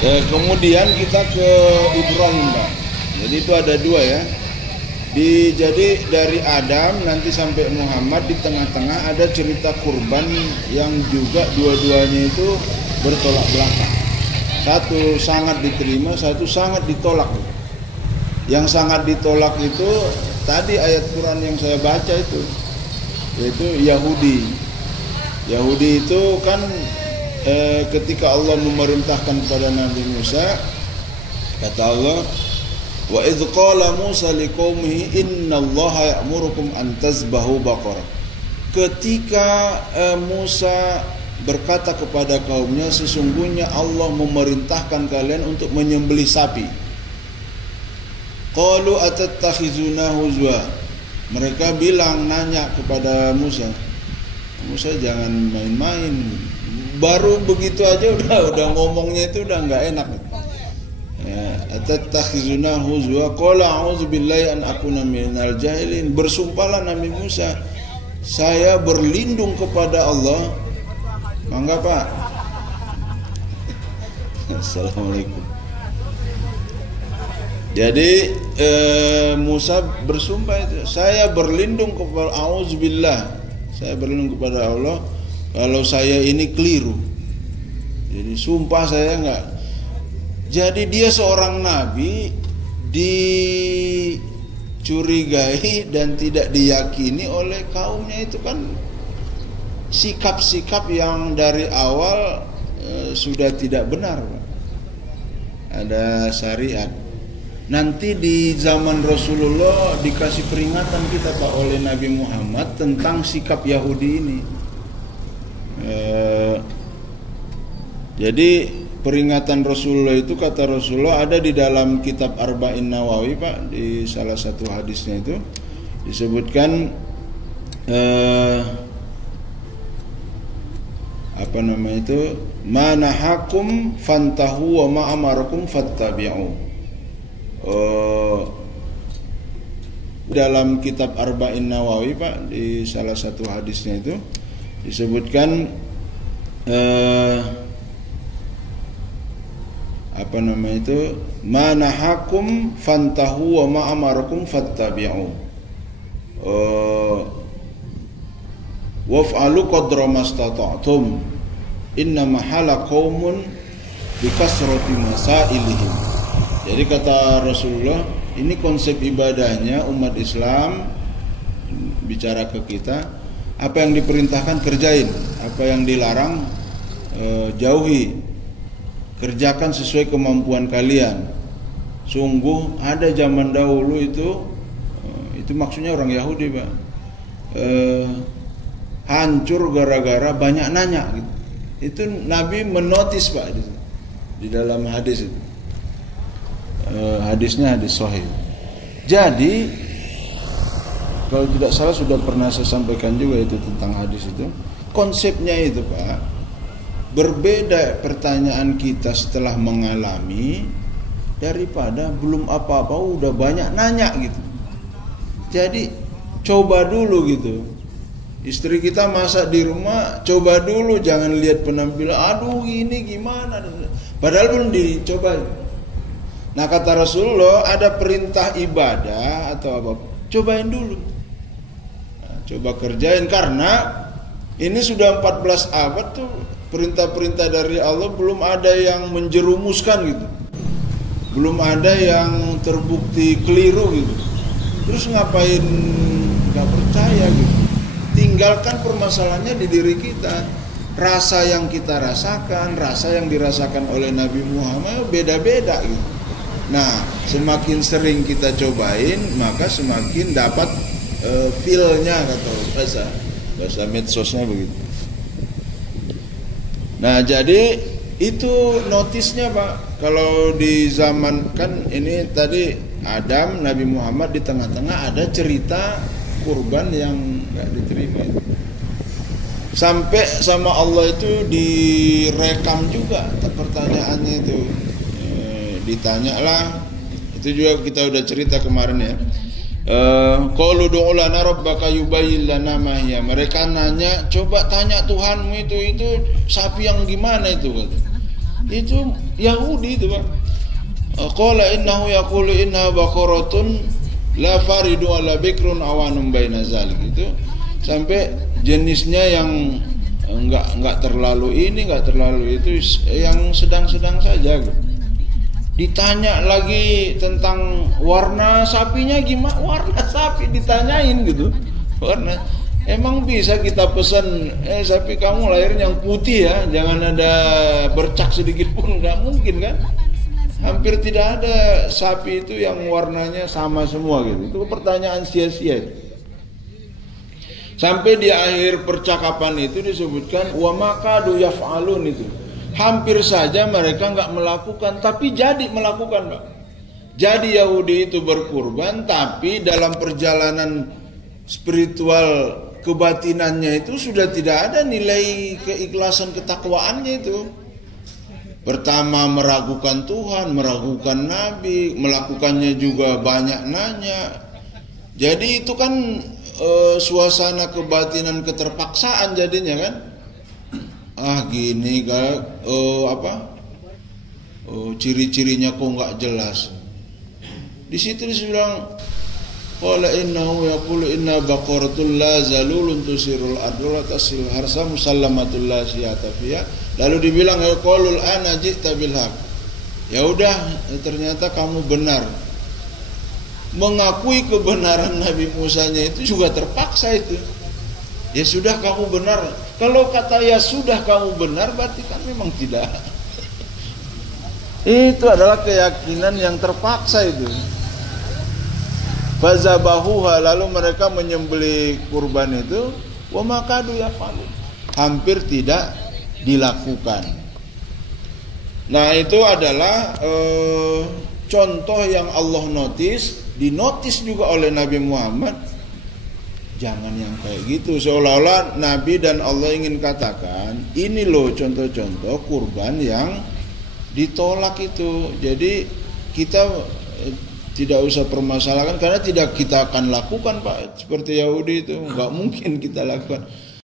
Kemudian kita ke Ibrahim, Pak. Jadi itu ada dua ya. Jadi dari Adam nanti sampai Muhammad, di tengah-tengah ada cerita kurban yang juga dua-duanya itu bertolak belakang. Satu sangat diterima, satu sangat ditolak. Yang sangat ditolak itu tadi ayat Quran yang saya baca itu, yaitu Yahudi. Yahudi itu kan ketika Allah memerintahkan kepada Nabi Musa, kata Allah, wa idz qala Musa liqaumihi innallaha ya'murukum an tazbahu baqarah. Ketika Musa berkata kepada kaumnya, sesungguhnya Allah memerintahkan kalian untuk menyembelih sapi. Qalu atattakhizuna huzwa. Mereka bilang, nanya kepada Musa, Musa jangan main-main. Baru begitu aja udah ngomongnya itu udah nggak enak. Atattakhizuna huzwa qala a'udzubillahi an akuna minal jahilin. Bersumpahlah Nabi Musa, saya berlindung kepada Allah. Mangga Pak. Assalamualaikum. Jadi Musa bersumpah itu, saya berlindung kepada auzubillah, saya berlindung kepada Allah kalau saya ini keliru. Jadi sumpah saya enggak. Jadi dia seorang nabi dicurigai dan tidak diyakini oleh kaumnya, itu kan sikap-sikap yang dari awal sudah tidak benar, Pak. Ada syariat. Nanti di zaman Rasulullah dikasih peringatan kita, Pak, oleh Nabi Muhammad tentang sikap Yahudi ini. Jadi peringatan Rasulullah itu, kata Rasulullah, ada di dalam kitab Arba'in Nawawi, Pak. Di salah satu hadisnya itu disebutkan manahakum fantahu wa ma'amarakum fattabi'u. Dalam kitab Arba'in Nawawi, Pak, di salah satu hadisnya itu disebutkan manahakum fantahu wa ma'amarakum fattabi'u waf'alu qadra mastata'tum inna mahala qaumun bikasrati masailihim. Jadi kata Rasulullah, ini konsep ibadahnya umat Islam, bicara ke kita, apa yang diperintahkan kerjain, apa yang dilarang jauhi. Kerjakan sesuai kemampuan kalian. Sungguh ada zaman dahulu itu maksudnya orang Yahudi, Pak, hancur gara-gara banyak nanya gitu. Itu Nabi menotis, Pak, di dalam hadis itu. Hadisnya hadis sahih. Jadi kalau tidak salah sudah pernah saya sampaikan juga itu tentang hadis itu. Konsepnya itu, Pak, berbeda pertanyaan kita setelah mengalami daripada belum apa-apa udah banyak nanya gitu. Jadi coba dulu gitu. Istri kita masak di rumah, coba dulu, jangan lihat penampilan, aduh ini gimana, padahal belum dicoba. Nah, kata Rasulullah, ada perintah ibadah atau apa, cobain dulu. Nah, coba kerjain, karena ini sudah 14 abad tuh perintah-perintah dari Allah belum ada yang menjerumuskan gitu. Belum ada yang terbukti keliru gitu. Terus ngapain gak percaya gitu. Tinggalkan permasalahannya di diri kita. Rasa yang kita rasakan, rasa yang dirasakan oleh Nabi Muhammad beda-beda gitu. Nah, semakin sering kita cobain, maka semakin dapat feel-nya, kata bahasa medsosnya begitu. Nah, jadi itu notisnya, Pak. Kalau di zaman kan ini tadi Adam, Nabi Muhammad, di tengah-tengah ada cerita kurban yang nggak diterima. Sampai sama Allah itu direkam juga pertanyaannya itu. Ditanyalah, itu juga kita udah cerita kemarin ya. Qalu du'u lana rabbaka yubayyin lana ma hiya. Mereka nanya, coba tanya Tuhanmu itu sapi yang gimana itu, kata. Itu Yahudi itu, Pak. Qala innahu yaqulu inna baqaratun la faridu ala bikrun awanum baina zalik. Itu sampai jenisnya yang enggak terlalu ini, enggak terlalu itu, yang sedang-sedang saja. Ditanya lagi tentang warna sapinya gimana? Warna sapi ditanyain gitu. Warna. Emang bisa kita pesan sapi kamu lahirnya yang putih ya, jangan ada bercak sedikit pun, nggak mungkin kan? Hampir tidak ada sapi itu yang warnanya sama semua gitu. Itu pertanyaan sia-sia itu. Sampai di akhir percakapan itu disebutkan wa makadu yaf'alun itu. Hampir saja mereka nggak melakukan, tapi jadi melakukan, Pak. Jadi Yahudi itu berkurban, tapi dalam perjalanan spiritual kebatinannya itu sudah tidak ada nilai keikhlasan ketakwaannya itu. Pertama meragukan Tuhan, meragukan Nabi, melakukannya juga banyak nanya. Jadi itu kan suasana kebatinan keterpaksaan jadinya kan. Gini kan ciri-cirinya kok nggak jelas. Di situ dibilang qala innahu yaqulu inna baqaratul la zalulun tusirul ardh tasil harsa musallamatul la siyata fiha. Lalu dibilang ya qulul ana ji'ta bil haq. Ya udah, ternyata kamu benar. Mengakui kebenaran Nabi Musanya itu juga terpaksa itu. Ya sudah kamu benar. Kalau kata ya sudah kamu benar berarti kan memang tidak. Itu adalah keyakinan yang terpaksa itu. Fazabahuha, lalu mereka menyembelih kurban itu, wa makadu yaf'alun, hampir tidak dilakukan. Nah itu adalah contoh yang Allah dinotis juga oleh Nabi Muhammad. Jangan yang kayak gitu, seolah-olah Nabi dan Allah ingin katakan ini loh contoh-contoh kurban yang ditolak itu. Jadi kita tidak usah permasalahkan karena tidak kita akan lakukan, Pak. Seperti Yahudi itu nggak mungkin kita lakukan.